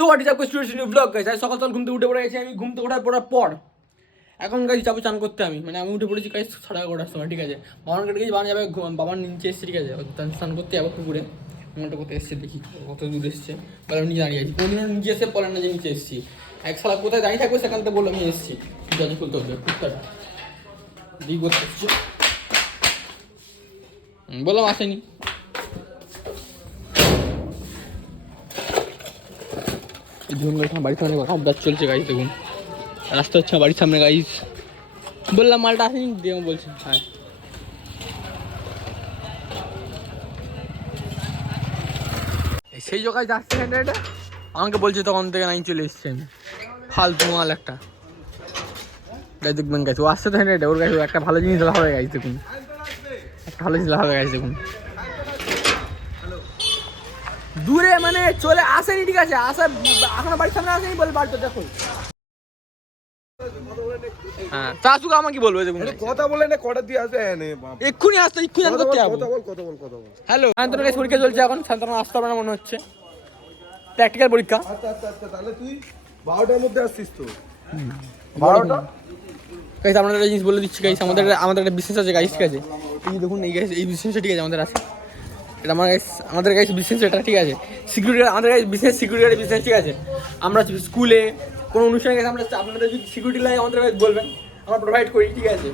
So what is up students new blog guys. সকাল সকাল ঘুম থেকে উঠে পড়ে গেছি আমি। ঘুম থেকে ওঠার পর এখন গাইস যাবো চান করতে। আমি উঠে পড়েছি গাইস 11:30টার সময়, ঠিক আছে। বাবার কেটে গেছি, বাবা যাবে, বাবার নিচে এসেছি, ঠিক আছে। স্নান করতে যাবো পুকুরে। মনটা কোথায় এসছে দেখি, কত দূর এসছে। বলে নিচে দাঁড়িয়ে আছি, কোনদিনও নিচে এসে বলেন না যে নিচে এসেছি। এক সালা কোথায় দাঁড়িয়ে থাকবো সেখান থেকে বললো আমি এসেছি। দরজা খুলতে হবে, কুত্তাটা দিই করতে এসছে, বললাম আসেনি। বাড়ির সামনে অবদার চলছে গাইস, দেখুন রাস্তা হচ্ছে বাড়ির সামনে গাইস। বললাম মালটা আসেনি, দিয়ে বলছে হ্যাঁ। সেই জায়গায় যাচ্ছে এটা আমাকে বলছে, তখন থেকে নাই চলে এসছে। আমি ফালতু মাল একটা দেখবেন গাইছে, ও আসছে তো হেঁটে, ওর গাইছে একটা ভালো জিনিস হবে গাইছে, দেখুন একটা ভালো জিনিস হবে গাইছে, দেখুন দূরে মানে চলে আসেনি, ঠিক আছে। এখনো বাড়ির সামনে আসেনি, বলে বাড়িতে দেখো। হ্যাঁ চাচুকে আমাকে কি বলবো, দেখুন কথা বলে না, কটা দিয়ে আসে এক্ষুনি আসতে, এক্ষুনি জান করতে যাবো। কথা বল। হ্যালো, শান্তনুর কাছে পরীক্ষা চলছে এখন, শান্তনু আসতে হবে না মনে হচ্ছে, প্র্যাকটিক্যাল পরীক্ষা। আচ্ছা, তাহলে তুই 12টার মধ্যে আসছিস তো? 12টা গাইস, আপনাদের একটা জিনিস বলে দিচ্ছি গাইস, আমাদের একটা বিজনেস আছে গাইস, ঠিক আছে। এই দেখুন এই গাইস, এই বিজনেসটা ঠিক আছে আমাদের আছে, এটা আমাদের গাইস বিজনেস, এটা ঠিক আছে। সিকিউরিটি আমাদের গাইস বিজনেস, সিকিউরিটি বিজনেস, ঠিক আছে। আমরা স্কুলে কোনো অনুষ্ঠানে গেছে, আমরা আপনাদের যদি সিকিউরিটি লাগে আমাদের বলবেন, আমরা প্রোভাইড করি, ঠিক আছে।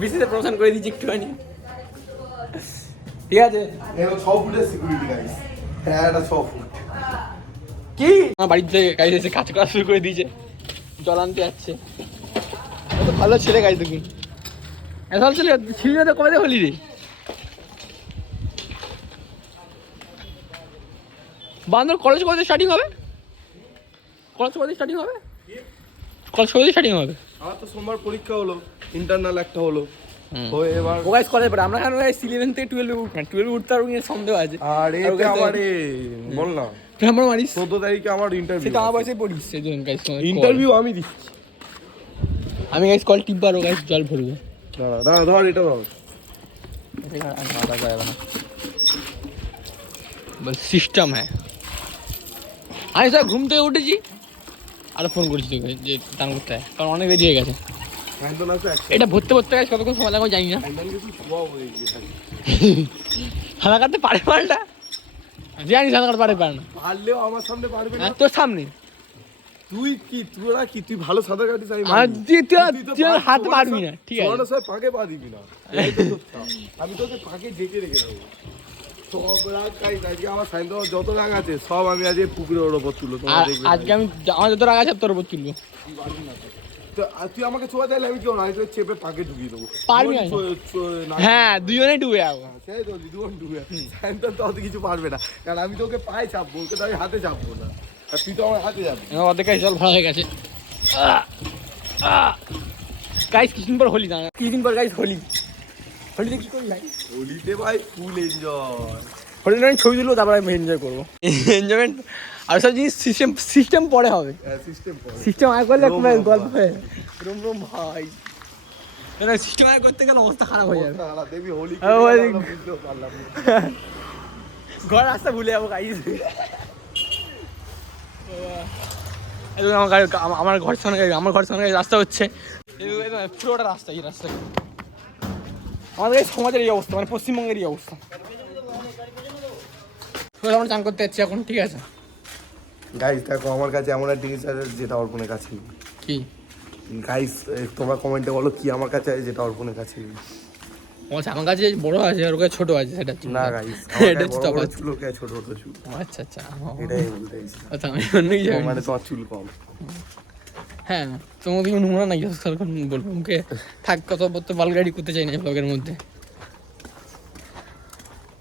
বিজনেসে প্রমোশন করে দিচ্ছি একটুখানি, ঠিক আছে। 6 ফুটের সিকিউরিটি গাইস, হ্যাঁ এটা 6 ফুট। কি আমার বাড়িতে গাইস এসে কাজ করা শুরু করে দিয়েছে, জল আনতে যাচ্ছে। তো ভালো ছেলে গাইস, দেখুন এসব ছেলে ছিল না তো কবে থেকে হলি রে। বান্দর কলেজ কবে স্টার্টিং হবে? কলেজ কবে স্টার্টিং হবে? আমার তো সোমবার পরীক্ষা হলো, ইন্টারনাল একটা হলো। তো এবার ও গাইস কলেজ পড়ে, আমরা এখন গাইস 11 থেকে 12 উঠি, 12 উঠতে আর নিয়ে সন্দেহ আছে। আর এতে আমারে বল না, আমরা মারিস 14 তারিখে আমার ইন্টারভিউ। সেটা আমার বয়সে পড়িস, সেজন্য গাইস ইন্টারভিউ আমি দিচ্ছি। আমি গাইস কল টিপবার, ও গাইস জল ভরবো। দাঁড়া ধর এটা ধর। বল সিস্টেম হ্যাঁ। আমি স্যার ঘুম থেকে উঠেছি আর ফোন করেছি তোকে যে টান করতে হয়, কারণ অনেক দেরি হয়ে গেছে। এটা ভরতে গেছে কতক্ষণ সময় লাগবে জানি না। সাঁতার কাটতে পারে মালটা, জানি সাঁতার কাটতে পারে না। পারলেও আমার সামনে পারবে না, তোর সামনে তুই ভালো সাঁতার কাটিস, তুই হাত পারবি না, ঠিক আছে। সব ফাঁকে পা দিবি না, আমি তোকে ফাঁকে ডেকে রেখে দেবো। সব রাগ আজকে আমার সাইন যত রাগ আছে সব আমি আজকে পুকুরের ওপর তুলবো। আজকে আমি আমার যত রাগ আছে তোর ওপর তুলবো। তুই আমাকে ছোঁয়া চাইলে আমি কেউ না, আমি তোকে চেপে পাকে ঢুকিয়ে দেবো। পারবি না? হ্যাঁ দুজনে ডুবে যাবো। সেই তো দুজন ডুবে, সাইন তো অত কিছু পারবে না, কারণ আমি তোকে পায়ে চাপবো, ওকে তো আমি হাতে চাপবো না, আর তুই তো আমার হাতে যাবি। অর্ধেক জল ভরা হয়ে গেছে গাইস। কিছুদিন পর হোলি, গাইস হোলিতে কি করবি ভাই? হোলিতে ভাই ফুল এনজয়। হোলিতে আমি ছবি তুলবো, তারপরে আমি এনজয় করবো। এনজয়মেন্ট আর সব জিনিস সিস্টেম পরে হবে। সিস্টেম আগে করলে গল্প হয়ে রুম ভাই, সিস্টেম আগে করতে গেলে অবস্থা খারাপ হয়ে যাবে। দেখবি হোলি ঘর রাস্তা ভুলে যাবো গাইস। আমার ঘর সামনে রাস্তা হচ্ছে, পুরোটা রাস্তা, এই রাস্তা আমাদের এই সমাজের এই অবস্থা, মানে পশ্চিমবঙ্গের এই অবস্থা। আমরা চান করতে যাচ্ছি এখন, ঠিক আছে গাইস। দেখো আমার কাছে এমন একটা জিনিস আছে যেটা অর্পণের কাছে নেই। কি গাইস তোমরা কমেন্টে বলো কি আমার কাছে আছে যেটা অর্পণের কাছে নেই। আমার কাছে বড় আছে আর ওর কাছে ছোট আছে, সেটা না গাইস, এটা বড় চুল কে ছোট চুল। আচ্ছা এটাই বলতে চাইছি। আচ্ছা আমি অন্যই যাই, মানে তোমার চুল কম। হ্যাঁ তোমার কি নোংরা নাকি বলবো মুখে থাক, কত বালগাড়ি করতে চাই না ব্লগের মধ্যে।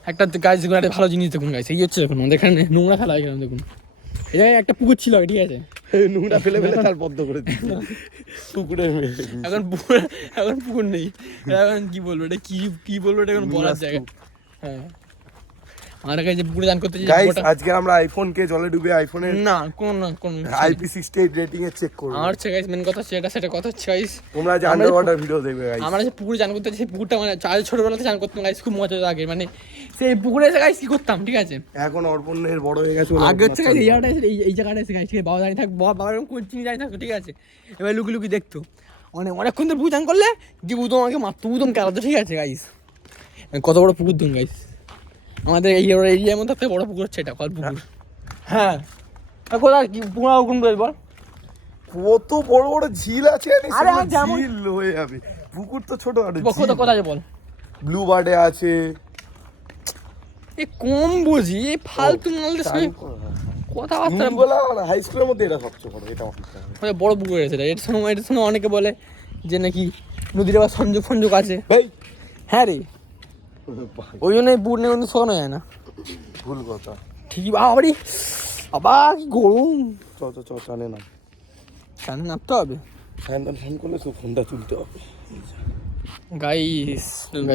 একটা গাছ দেখুন, একটা ভালো জিনিস দেখুন গাছ, এই হচ্ছে দেখুন আমাদের এখানে নোংরা ফেলা হয়, দেখুন এটা একটা পুকুর ছিল, ঠিক আছে। নোংরা ফেলে তার বদ্ধ করে দিচ্ছে পুকুরে। এখন পুকুর নেই, এখন কি বলবো এটা, কি বলবো এটা এখন বলার জায়গা। হ্যাঁ আমার কাছে পুকুরে চান করতে গাইস আজকে আমরা আইফোন কে জলে ডুবে আইফোনের না কোন IP68 রেটিং এ চেক করব। আমার হচ্ছে গাইস মেন কথা হচ্ছে সেটা কথা হচ্ছে গাইস তোমরা যে আন্ডার ওয়াটার ভিডিও দেখবে গাইস, আমরা যে পুকুরে চান করতে সেই পুকুরটা মানে চাল ছোটবেলাতে চান করতাম গাইস, খুব মজা লাগে। মানে সেই পুকুরে এসে গাইস কি করতাম ঠিক আছে, এখন অর্পণের বড় হয়ে গেছে আগে হচ্ছে গাইস এই জায়গাটা এই জায়গাটা এসে গাইস বাবা দাঁড়িয়ে থাক, বাবা এরকম কোচিং দাঁড়িয়ে থাকতো ঠিক আছে, এবার লুকি লুকি দেখতো অনেকক্ষণ ধরে পুকুর চান করলে যে উদম আমাকে মারতো, উদম খেলাতো ঠিক আছে গাইস। কত বড় পুকুর দিন গাইস, আমাদের এই এরিয়ার মধ্যে একটা বড় পুকুর হচ্ছে এটা কল পুকুর। হ্যাঁ কোথায় কি পুকুর কোন বল, কত বড় বড় ঝিল আছে, আরে যেমন ঝিল হয়ে যাবে, পুকুর তো ছোট আর কোথায় বল, ব্লু বার্ডে আছে। এ কম বুঝি এই ফালতু মালদের সঙ্গে কথাবার্তা বলা হাই স্কুলের মধ্যে এটা সবচেয়ে বড়, এটা মানে বড় পুকুর আছে এর সঙ্গে অনেকে বলে যে নাকি নদীর আবার সংযোগ আছে ভাই। হ্যাঁ রে, ওই জন্য এই পুকুর নিয়ে কিন্তু শোকানো যায় না, ভুল কথা। ঠিকই বাবারই আবার কি গরম, চ চানে না, চানে নামতে হবে, ফ্যান করলে তো ফোনটা তুলতে হবে। গাইস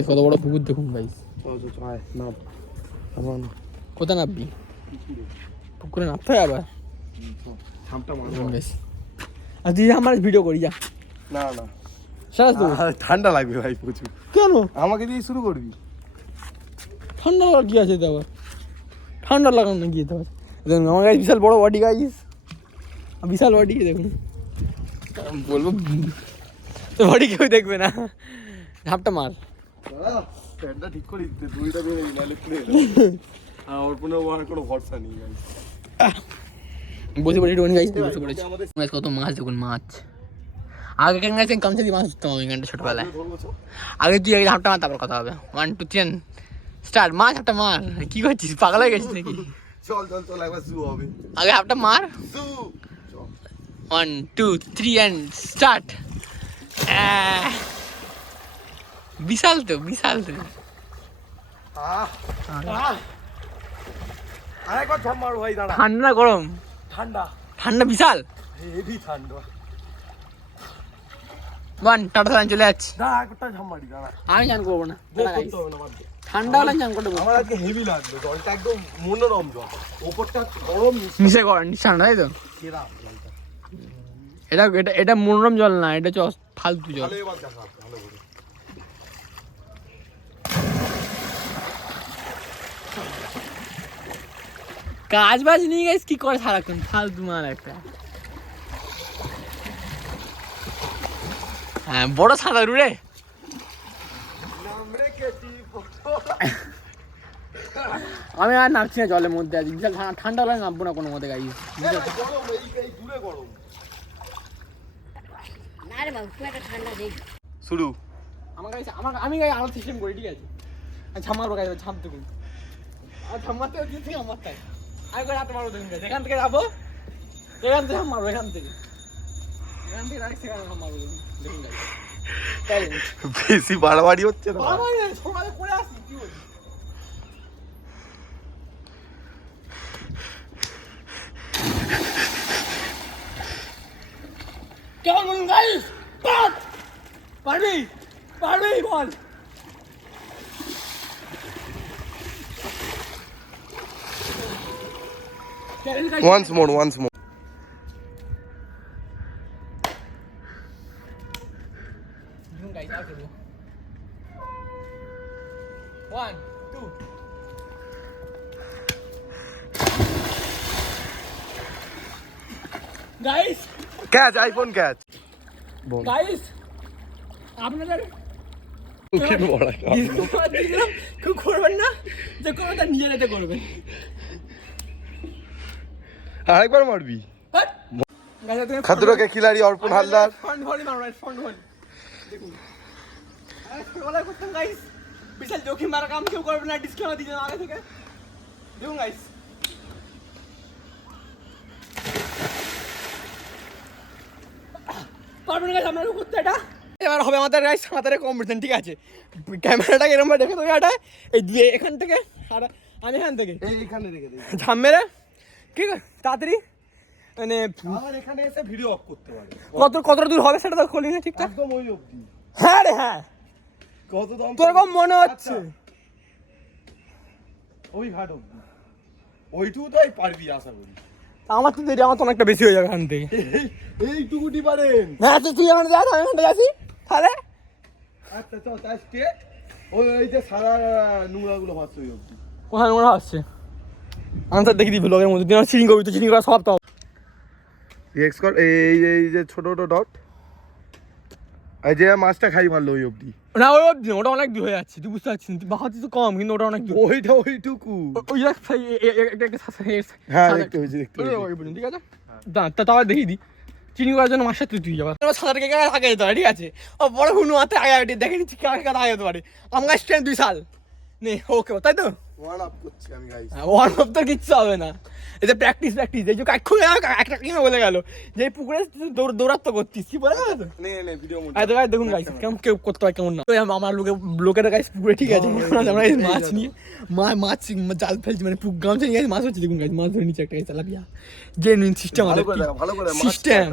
কত বড় পুকুর দেখুন গাইস, চ আয় নাম আমার কোথায় নামবি, পুকুরে নামতে হবে আবার থামটা মার গাইস। আর তুই আমার ভিডিও করি যা, না না সারা তো ঠান্ডা লাগবে ভাই প্রচুর, কেন আমাকে দিয়ে শুরু করবি। ঠান্ডা লাগার কি আছে আবার, ঠান্ডা লাগানো না গিয়ে দেওয়ার দেখুন আমার গাছ বিশাল বড় বডি গাইস, বিশাল বডি দেখুন, বলবো তো বডি কেউ দেখবে না, ঝাপটা মার প্যান্টটা ঠিক করে দিতে, দুইটা বেরিয়ে নাহলে খুলে আর ওর কোনো কোনো ভরসা নেই গাইস। বসে পড়ে একটু গাইস, বসে পড়েছি গাইস, কত মাছ দেখুন মাছ, আগে কেন গেছে কামচা দিয়ে মাছ ধরতাম আমি এখানটা ছোটবেলায়, আগে তুই আগে ঝাপটা মার তারপর কথা হবে, 1 2 3 স্টার্ট, মাছ ঝাপটা মার, কি করছিস পাগল হয়ে গেছিস নাকি, চল একবার শু হবে, আগে ঝাপটা মার, শু 1 2 3 and start, বিশাল তো আরেকবার ঝাপ মারো ভাই, দাঁড়া। ঠান্ডা গরম, ঠান্ডা বিশাল, হেভি ঠান্ডা। 1 টাটা চান চলে যাচ্ছে, দাঁড়া একটা ঝাপ মারি, দাঁড়া। আমি চান করবো না, করতে হবে না, বাদ দে। ঠান্ডা হলে চান করতে আমার আজকে হেভি লাগবে, জলটা একদম মনোরম জল, ওপরটা গরম নিচে ঠান্ডা তাই তো, সেরা জলটা। এটা মনোরম জল না, এটা হচ্ছে ফালতু জল। তাহলে এবার দেখা ভালো করে। কাজ বাজ নিয়ে গেছিস কি করে সারাক্ষণ, ফালতু মাল একটা। হ্যাঁ বড় সাঁতার রে, আমি আর নামছি না জলের মধ্যে, আজ বিশাল ঠান্ডা হলে নামবো না কোনো মধ্যে গাই, শুরু। আমি গাই আলাদা সিস্টেম করি ঠিক আছে, ঝাম মারবো গাই, ঝাম দেখুন আর ঝাম মারতে থেকে আমার তাই আমি করে হাতে মারবো দেখুন গাই, এখান থেকে যাবো, এখান থেকে ঝাম মারবো, এখান থেকে সেখানে ঝাম মারবো দেখুন গাই, বেশি বাড়াবাড়ি হচ্ছে না, সকালে করে আসি কি বলি। কেমন বলুন গাইস, পারবি বল, once more guys, I'll do 1 2 guys catch, iPhone catch. guys আপনাদের কেউ করবেন না, যে করবেন তার নিজের হাতে করবেন। আরেকবার মারবি। খাদ্রকে খিলাড়ি অর্পণ হালদার। করতাম গাইস, বিশাল জোখি মারা কাম কেউ করবে না, ডিসক্লেমার দিয়ে আগে থেকে দেখুন গাইস। পারবেন গাইস আমরা করতে, এটা এবার হবে আমাদের গাইস সাঁতারের কম্পিটিশন ঠিক আছে। ক্যামেরাটাকে এরকম রেখে দেবে, এটা এই দিয়ে এখান থেকে আর আমি এখান থেকে এইখানে রেখে দে, ঝাম মেরে ঠিক আছে তাড়াতাড়ি, মানে আমার এখানে এসে ভিডিও অফ করতে পারে। কতটা দূর হবে সেটা তো খুলি না ঠিকঠাক। একদম ওই অবধি। হ্যাঁ রে হ্যাঁ, কত দম তোর কম মনে হচ্ছে। ওই ঘাট অব্দি ওইটুকু তো পারবি আশা করি। আমার তো দেরি, আমার তো অনেকটা বেশি হয়ে যাবে এখান থেকে। এইটুকুটি পারেন। হ্যাঁ তো তুই এখানে যা, আমি এখানটা যাচ্ছি তাহলে। আচ্ছা চল তাই স্টেট ওই ওই যে সারা নোংরাগুলো ভাবছে ওই অব্দি। ওখানে মনে আসছে আনসার দেখি দিবি ব্লগের মধ্যে, দিন চিটিং করবি তো, চিটিং করা সব তো। এক্সকট এই এই যে ছোট ছোট ডট এই যে মাছটা খাই মারলো ওই অব্দি। না ওই অবধি না, ওটা অনেক দূর হয়ে যাচ্ছে, তুই বুঝতে পারছিস তুই বাহাতি তো কম, কিন্তু ওটা অনেক দূর। ওইটা ওইটুকু। ওই একটা হ্যাঁ দেখতে হয়েছে দেখতে ওই হয়েছে। পর্যন্ত, ঠিক আছে তাও দেখিয়ে দিই। চিনি করার জন্য মাসে তুই যাবার সাঁতার কে আগে যেতে পারে, ঠিক আছে। ও বড় হুনু হাতে আগে দেখে নিচ্ছি কাকে আগে যেতে পারে। আমার স্ট্রেন্থ 2 সাল নেই, ওকে তাই তো। ওয়ান আপ করছি আমি গাইস। ওয়ার্ম আপ তো কিচ্ছু হবে না, এই যে প্র্যাকটিস এই যে এক্ষুনি একটা কিনে বলে গেল যে পুকুরে দৌড়াত্ম করতিস, কি বলে গেল তো। নে নে ভিডিও মোড। আরে গাইস দেখুন গাইস কেমন কেউ করতে হয় কেমন না। তো আমার লোকেরা গাইস পুকুরে, ঠিক আছে, আমরা এই মাছ নিয়ে মাছ জাল ফেলছি, মানে গামছা নিয়ে মাছ হচ্ছে, দেখুন গাইস মাছ ধরে নিচ্ছে একটা তেলাপিয়া, জেনুইন সিস্টেম ভালো আমাদের করে দেখা ভালো করে সিস্টেম।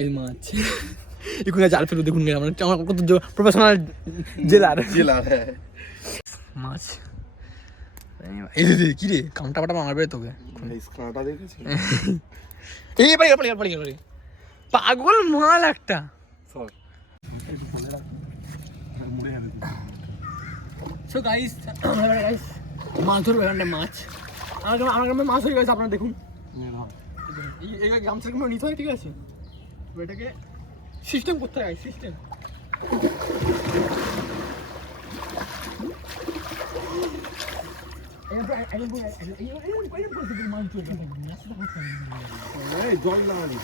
এই মাছ এখানে জাল ফেলো, দেখুন গাইস আমার কত প্রফেশনাল জেলার হ্যাঁ মাছ। এই রে কি রে কামটা পাটা মারবে তোকে। এই স্ক্রাটা দেখেছিস? এই পারি পাগল মাল একটা। সর সো গাইস মাছ ধরবো এখানটা, মাছ আমার গ্রামে মাছ হয়ে গেছে, আপনারা দেখুন। এই গামছার কোনো নিতে হয়, ঠিক আছে, এটাকে সিস্টেম করতে হয়, সিস্টেম। এই জল না আনি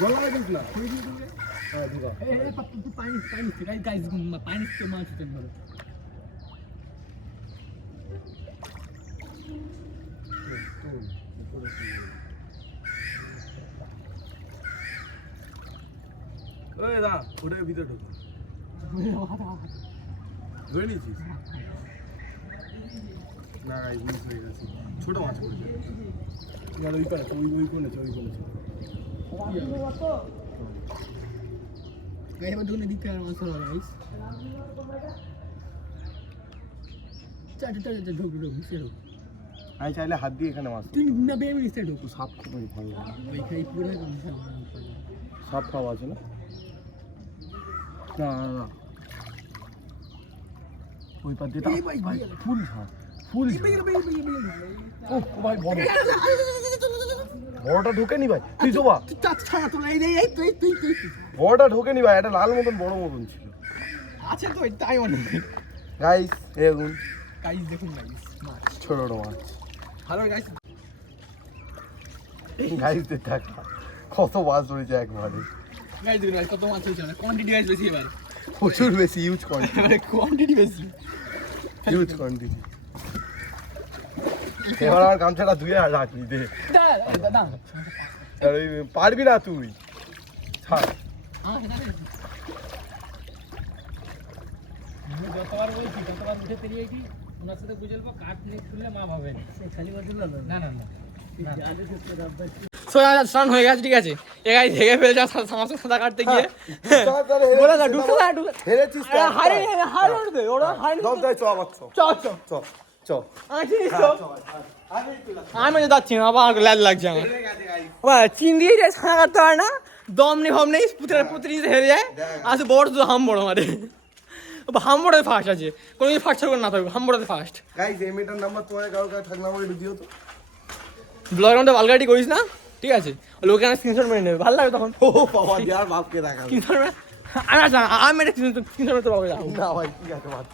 জল না দিস না। হ্যাঁ দিবা। ওই না ওটার ভিতরে ঢোক। ধরে নিয়েছিস? না এই মিস হয়ে গেছে। ছোট মাছ পড়েছে। না ওই পারে ওই কোণে ওই কোণে। আমি চাইলে হাত দিয়ে এখানে মাছ সাপ খুবই ভালো সাপ খাওয়া আছে না? না না না ওই পার দিয়ে ফুল ঝাড় ফুল ও ভাই বড় বড়টা ঢোকেনি ভাই তুই জোবা বড়টা ঢোকেনি ভাই, এটা লাল মতন বড় মতন ছিল। আচ্ছা তো তাই অনেক গাইস দেখুন গাইস, দেখুন গাইস মাছ ছোট ছোট মাছ ভালো গাইস। গাইসদের টাকা কত মাছ ধরেছে একবারে। গাইস দেখুন গাইস কত মাছ হয়েছে, মানে কোয়ান্টিটি গাইস বেশি এবার, প্রচুর বেশি ইউজ কোয়ান্টিটি মানে কোয়ান্টিটি বেশি। Use quantity. এবার আমার গামছাটা ধুয়ে আর রাখবি দে। দাদা আর ওই পারবি না তুই ছাড়। যতবার বলছি ততবার উঠে পেরিয়েছি, ওনার সাথে বুঝলবো কাঠ নিয়ে খুললে মা ভাবেন খালি বলছিল না না না স্নান হয়ে গেছে, ঠিক আছে, এ গাইস হেগে ফেলেছে আমার সাথে সাঁতার কাটতে গিয়ে। বলে না ঢুকতে না হেরেছিস তো হারে হারে দে ওরা হারে দম দে চ আবার চ চ চ চ চ আছিস তো আমি তো যাচ্ছি না, আবার ল্যাদ লাগছে আমার। চিন দিয়ে যায় সাঁতার কাটতে পারে না, দম নেই ভাব নেই, পুতরি হেরে যায়। আসে বড় তো হাম বড় মারে, হাম বড়ে ফার্স্ট আছে, কোনো কিছু ফার্স্ট থাকবে না থাকবে, হাম বড়ে ফার্স্ট। গাইস এই মেটার নাম্বার তোমার কারোর কাছে থাকলে আমাকে দিও তো। ব্লগের মধ্যে ভালগাড়ি করিস না, ঠিক আছে, লোকে স্ক্রিনশট মেরে নেবে, ভালো লাগবে তখন। ও বাবা দেয়ার বাপকে দেখাবে স্ক্রিনশট মেরে আমি একটা স্ক্রিনশট মেরে তো পাবো। না ভাই ঠিক আছে বাদ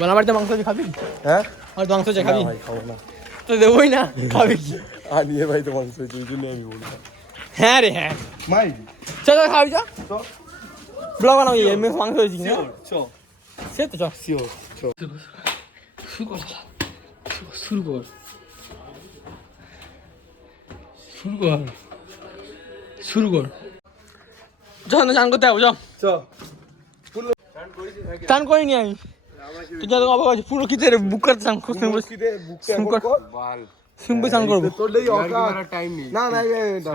বল আমার তো মাংস আছে খাবি? হ্যাঁ আমার তো মাংস আছে না খাবি? ভাই খাবো না তো দেবোই না, খাবি কি? আর নিয়ে ভাই তো মাংস হয়েছে ওই জন্য আমি বললাম হ্যাঁ রে হ্যাঁ, মাই চল খাবি চ, চ ব্লগ বানাও, এমনি মাংস হয়েছি না চ সে তো চ শিওর চ শুরু কর শুরু কর শুরু কর শুরু কর যখন চান করতে যাবো, চ চান করিনি আমি, তুই যত অবাক আছে পুরো কি বুক করতে চান খুঁজতে বুকটা এখন কর বাল সিম্পল স্নান করবো। তোর লেগে অকাত। টাইম নেই। না না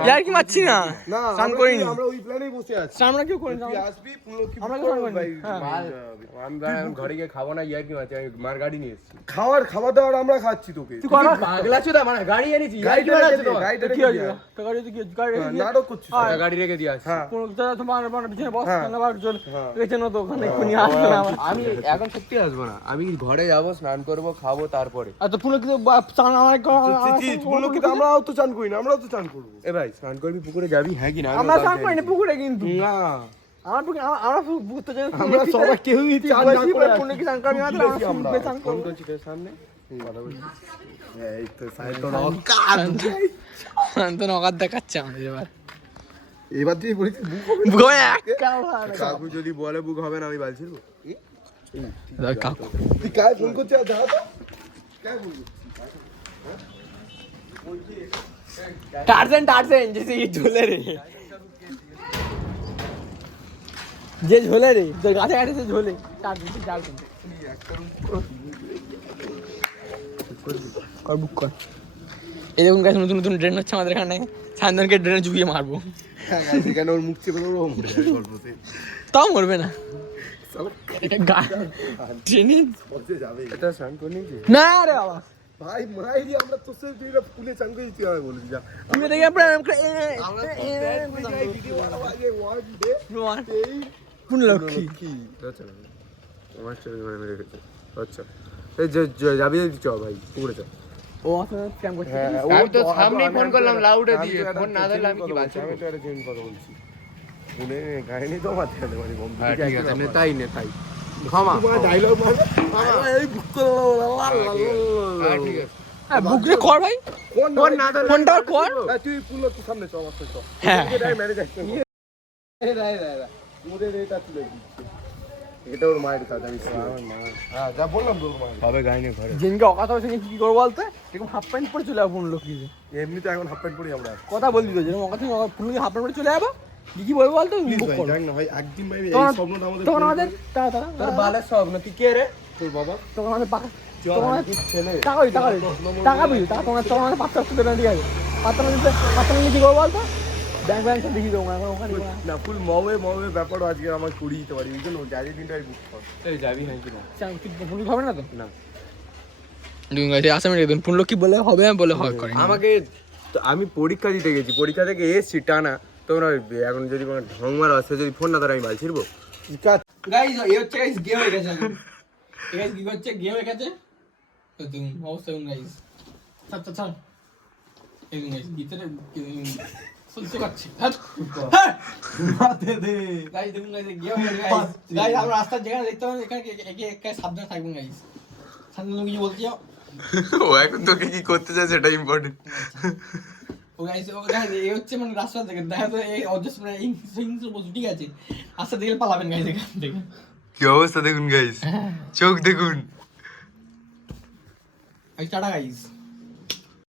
ইয়ার কি মারছি না, না স্নান করিনি। আমরা ওই প্ল্যানেই বসে আছি। স্নান আমরা কেউ করিনি, তুই আসবি পুনলক্ষ্মী আমরা পুকুর, কেউ স্নান করিনি। ভাই, হ্যাঁ। আমি এখন ঘরে গিয়ে খাবো না, ইয়ার কি মারছি, আমি মার গাড়ি নিয়ে এসেছি। খাবার দাবার আমরা খাচ্ছি তোকে। তুই কর। পাগলা চোদা, মানে গাড়ি এনেছি, ইয়ার কি গাড়িটা মারছি রেখে দে, তোমার? গাড়িটা কি রেখে হয়েছে? দে। তো গাড়ি কি গাড়ি রেখে দিয়ে- নাটক করছিস। হ্যাঁ। গাড়ি রেখে দিয়ে আসছি। হ্যাঁ কোনো দাদা তোমার পিছনে বস, হ্যাঁ। আবার চল হ্যাঁ। রেখেছে না তো ওখানে এক্ষুনি আসবে না আবার। আমি এখন সত্যি আসবো না, আমি ঘরে যাবো, স্নান করবো, খাবো, তারপরে। আর তো পুরো কিছু চান আমার পুনলক্ষ্মীতে আমরাও তো চান করি না, আমরাও তো চান করবো। এ ভাই, স্নান করবি, পুকুরে যাবি, হ্যাঁ কি না? আমরা চান করিনি পুকুরে, কিন্তু না আমার পুকুরে আমরা পুকুর তো জানি আমরা সবাই কেউই চান না করে আসি। পুকুরে কি চান করবি না, কি আমরা বেশি আমরা? পুকুরে চান ফোন করবো। করছি তোর সামনে। এই তো সাইতন অকাত। তো নগাদ দেখাচ্ছে আমাদের এবার। এবার তুই বলেছিস বুক হবে না। গোয়া কাউ কাকু যদি বলে বুক হবে না, আমি বালছি। কাকু তুই কায় ফোন করছিস আর যা তো কায় ফোন করছিস? টার্জেন जैसे ये झोले रे, যে ঝোলে রে, যে গাছে গাছে সে ঝোলে টার্জেন। কর বুক কর। এই দেখুন গাছ, নতুন নতুন ড্রেন হচ্ছে আমাদের এখানে, সান্দনকে ড্রেনে ঝুঁকিয়ে মারবো, হ্যাঁ গাইস, এখানে ওর মুখ চেপে ধরো, ও মরে যাবে গল্পতে। তাও মরবে না। শালা এটা ট্রেনিং পথে যাবে। এটা স্নান করে নিয়েছি। না রে বাবা, ভাই মাইরি আমরা তোর সাথে তুই এটা ফুলে চান করে দিতে হবে বলিস যা। তুমি দেখে আমরা ভিডিও বানাবো আগে ওয়ান ডে এই পুনলক্ষ্মী কি আচ্ছা, আমার ছবি মানে রেখেছে। আচ্ছা, এই যাবি চ ভাই, পুকুরে চ। ও আসলে স্ক্যাম করছে। আমি তো সামনেই ফোন করলাম লাউডে দিয়ে, ফোন না দিলে আমি কি বালছি? আমি তো একটা জেন কথা বলছি। শুনে কাহিনী তো মাথায় নেই মানে বন্ধু। হ্যাঁ ঠিক আছে, নেতাই নেতাই। ক্ষমা। তোমার ডায়লগ মানে এই বুক করে হ্যাঁ ঠিক আছে। হ্যাঁ বুকরে কর ভাই, কোন না দিলে ফোনটা কর। তুই পুলো তুই সামনে চ আমার সাথে চ। হ্যাঁ এটাই ম্যানেজার ওদের এটা তুলে দিচ্ছে। এটা ওর মায়ের কাজ, আমি আমার মা। হ্যাঁ যা বললাম তোর মা। হবে গাইনে ঘরে। জিনকে অকাত হয়েছে কি করবো বলতে, এরকম হাফ প্যান্ট পরে চলে যাবো পুনলক্ষ্মী। এমনিতে এখন হাফ প্যান্ট পরি আমরা। কথা বলবি তো, যেরকম অকাত পুনলক্ষ্মী হাফ প্যান্ট পরে চলে যাবো, কি বলবো বলতো, বুক ভাই করো। জান না ভাই, একদিন ভাই এই তখন- স্বপ্নটা আমাদের তখন আমাদের তোর বালের স্বপ্ন, তুই কে রে? তোর বাবা তখন আমাদের পাকা চল তখন আমাদের ছেলে টাকা বুঝি টাকা তোমার তখন আমাদের 500 দেবেন, ঠিক আছে? 500 নিলে কি করবো বলতো, ব্যাংক ব্যাংক দেখি দেবো এখন ওখানে। না ফুল মবে ব্যাপারও আজকে আমার করি দিতে পারি, ওই জন্য যাই দিনটাই বুক কর। এই যাবি হ্যাঁ কি না? পুনলক্ষ্মী হবে না তো? না। আসামি একদম পুনলক্ষ্মী বলে হবে, বলে হয় করে। আমাকে আমি পরীক্ষা দিতে গেছি, পরীক্ষা থেকে এসছি টানা, তোমরা এখন যদি কোনো ঢং মারা আসে, যদি ফোন না ধরে আমি বালছিরব। গাইস এই হচ্ছে গাইস গেম হয়ে গেছে এখন। গাইস কি হচ্ছে গেম হয়ে গেছে তো তুমি অবস্থা কোন গাইস চল এই গাইস ভিতরে সুলসু করছে মাতে দে গাইস দেখুন গাইস গেম হয়ে গেছে গাইস। গাইস আমরা রাস্তা যেখানে দেখতে পাবেন এখানে একে একে সাবধানে থাকবেন গাইস। সাবধানে কিছু বলতে যাও ও এখন তোকে কি করতে চাই সেটা ইম্পর্টেন্ট। ও গাইস এই হচ্ছে মানে রাস্তা থেকে দেখা যায় এই অজস্র মানে হিংস্র বস্তু, ঠিক আছে? রাস্তা দেখলে পালাবেন গাইস এখান থেকে। কি অবস্থা দেখুন গাইস, চোখ দেখুন। Tata guys.